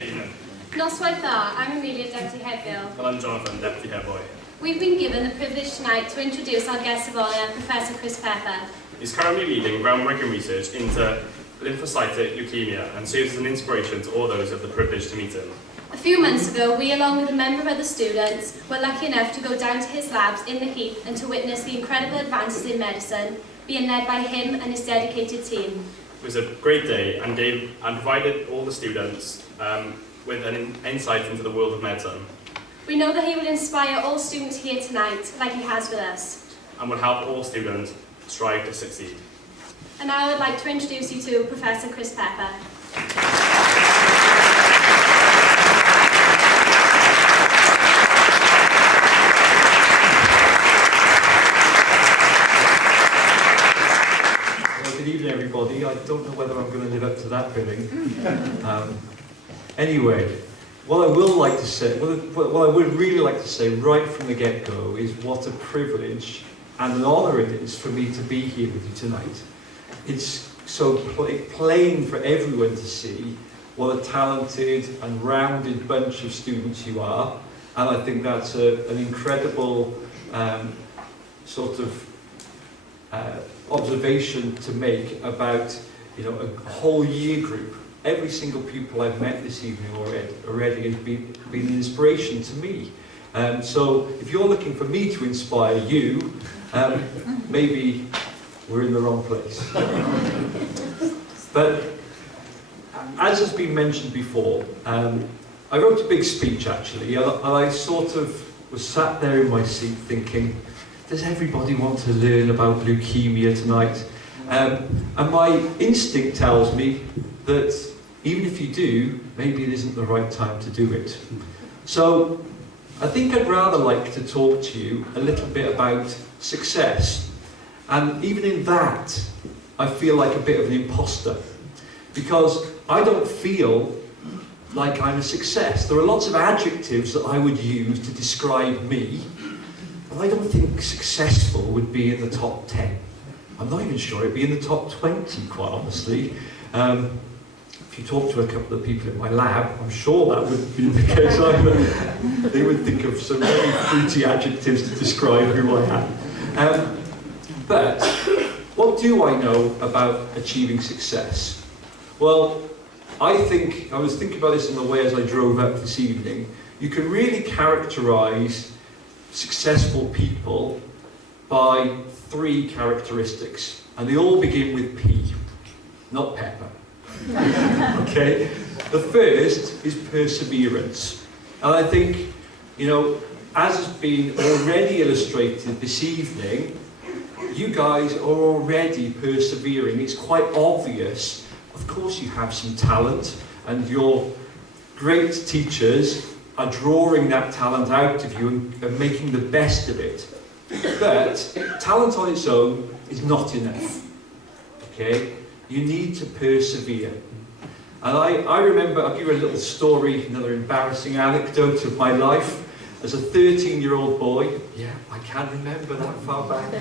Evening. Noswaith dda, I'm Amelia, Deputy Head Girl. And I'm Jonathan, Deputy Head Boy. We've been given the privilege tonight to introduce our guest of honour, Professor Chris Pepper. He's currently leading groundbreaking research into lymphocytic leukemia and serves as an inspiration to all those who have the privilege to meet him. A few months ago, we, along with a member of other students, were lucky enough to go down to his labs in the Heath and to witness the incredible advances in medicine being led by him and his dedicated team. It was a great day and provided all the students with an insight into the world of medicine. We know that he will inspire all students here tonight, like he has with us. And will help all students strive to succeed. And now I would like to introduce you to Professor Chris Pepper. Good evening, everybody. I don't know whether I'm going to live up to that billing. Anyway, what I will like to say, what I would really like to say right from the get-go is what a privilege and an honour it is for me to be here with you tonight. It's so plain for everyone to see what a talented and rounded bunch of students you are, and I think that's an incredible sort of observation to make about, you know, a whole year group. Every single pupil I've met this evening already has been an inspiration to me. So if you're looking for me to inspire you, maybe we're in the wrong place. But as has been mentioned before, I wrote a big speech actually, and I sort of was sat there in my seat thinking, does everybody want to learn about leukemia tonight? And my instinct tells me that even if you do, maybe it isn't the right time to do it. So I think I'd rather like to talk to you a little bit about success. And even in that, I feel like a bit of an imposter, because I don't feel like I'm a success. There are lots of adjectives that I would use to describe me, but I don't think successful would be in the top 10. I'm not even sure it'd be in the top 20, quite honestly. If you talk to a couple of people in my lab, I'm sure that would be the case either. They would think of some very fruity adjectives to describe who I am. But what do I know about achieving success? Well, I was thinking about this on the way as I drove up this evening. You can really characterise successful people by 3 characteristics, and they all begin with P, not Pepper. Okay? The first is perseverance. And I think, you know, as has been already illustrated this evening, you guys are already persevering. It's quite obvious. Of course you have some talent, and your great teachers are drawing that talent out of you and making the best of it. But talent on its own is not enough. Okay? You need to persevere. And I remember, I'll give you a little story, another embarrassing anecdote of my life. As a 13-year-old boy, yeah, I can remember that far back.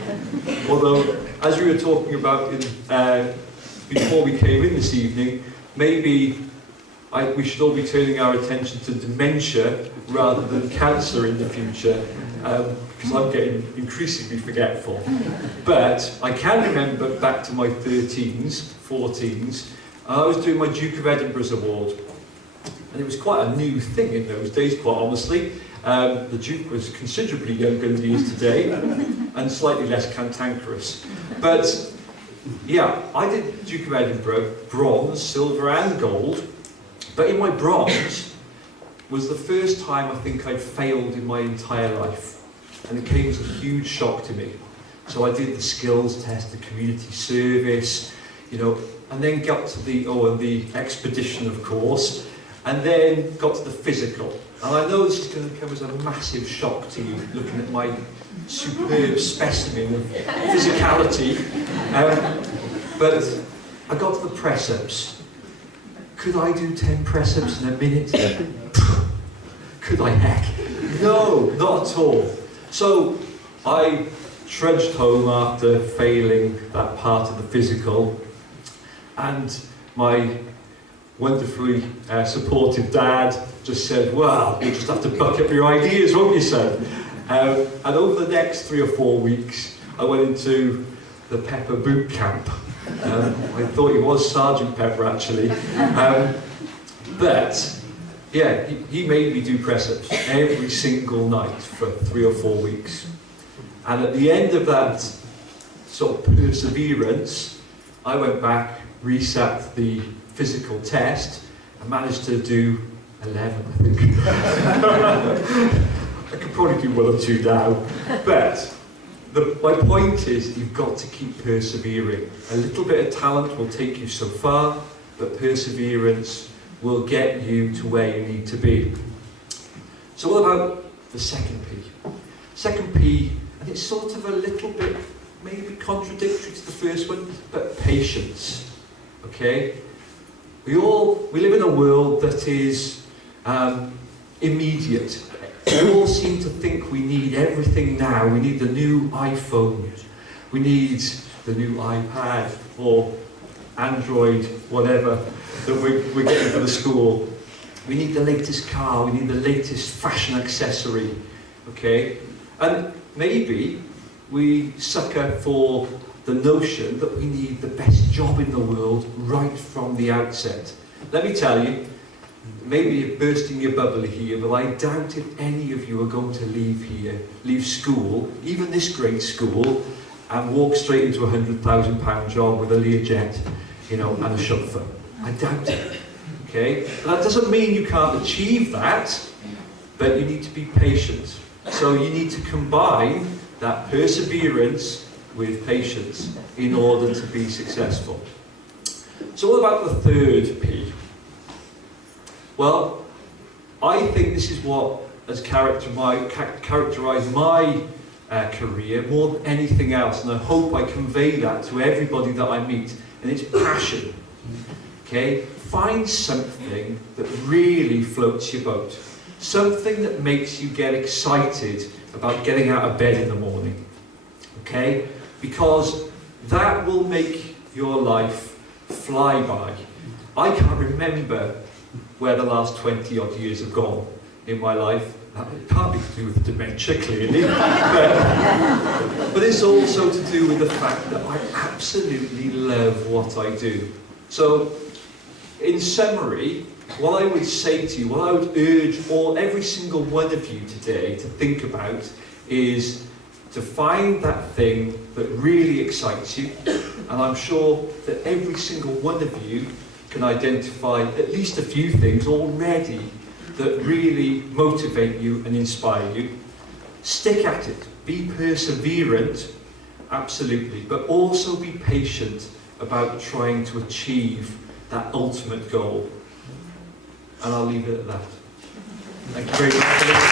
Although, as we were talking about before we came in this evening, maybe we should all be turning our attention to dementia rather than cancer in the future, because I'm getting increasingly forgetful. But I can remember back to my 13s, 14s, I was doing my Duke of Edinburgh's award. And it was quite a new thing in those days, quite honestly. The Duke was considerably younger than he is today, and slightly less cantankerous. But yeah, I did Duke of Edinburgh, bronze, silver and gold. But in my bronze was the first time I think I'd failed in my entire life. And it came as a huge shock to me. So I did the skills test, the community service, you know, and then got to the expedition, of course, and then got to the physical. And I know this is going to come as a massive shock to you, looking at my superb specimen of physicality. But I got to the press-ups. Could I do 10 press-ups in a minute? Could I heck? No, not at all. So I trudged home after failing that part of the physical, and my wonderfully supportive dad just said, well, you just have to buck up your ideas, won't you, son? And over the next 3 or 4 weeks, I went into the Pepper boot camp. I thought he was Sergeant Pepper, actually. But, yeah, he made me do press-ups every single night for 3 or 4 weeks. And at the end of that sort of perseverance, I went back, resat the physical test, and managed to do 11, I think. I could probably do 1 or 2 now. But my point is, you've got to keep persevering. A little bit of talent will take you so far, but perseverance will get you to where you need to be. So what about the second P? Second P, and it's sort of a little bit maybe contradictory to the first one, but patience. Okay? We live in a world that is immediate. We all seem to think we need everything now. We need the new iPhone. We need the new iPad or Android, whatever, that we're getting for the school. We need the latest car. We need the latest fashion accessory. Okay? And maybe we sucker for the notion that we need the best job in the world right from the outset. Let me tell you, maybe you're bursting your bubble here, but I doubt if any of you are going to leave school, even this great school, and walk straight into a £100,000 job with a Learjet, and a chauffeur. I doubt it. Okay? But that doesn't mean you can't achieve that, but you need to be patient. So you need to combine that perseverance with patience in order to be successful. So what about the third P? Well, I think this is what has characterised my career more than anything else, and I hope I convey that to everybody that I meet, and it's passion. Okay? Find something that really floats your boat. Something that makes you get excited about getting out of bed in the morning. Okay? Because that will make your life fly by. I can't remember where the last 20 odd years have gone in my life. It can't be to do with dementia, clearly. But it's also to do with the fact that I absolutely love what I do. So, in summary, what I would say to you, what I would urge every single one of you today to think about is to find that thing that really excites you. And I'm sure that every single one of you can identify at least a few things already that really motivate you and inspire you. Stick at it. Be perseverant, absolutely, but also be patient about trying to achieve that ultimate goal. And I'll leave it at that. Thank you very much.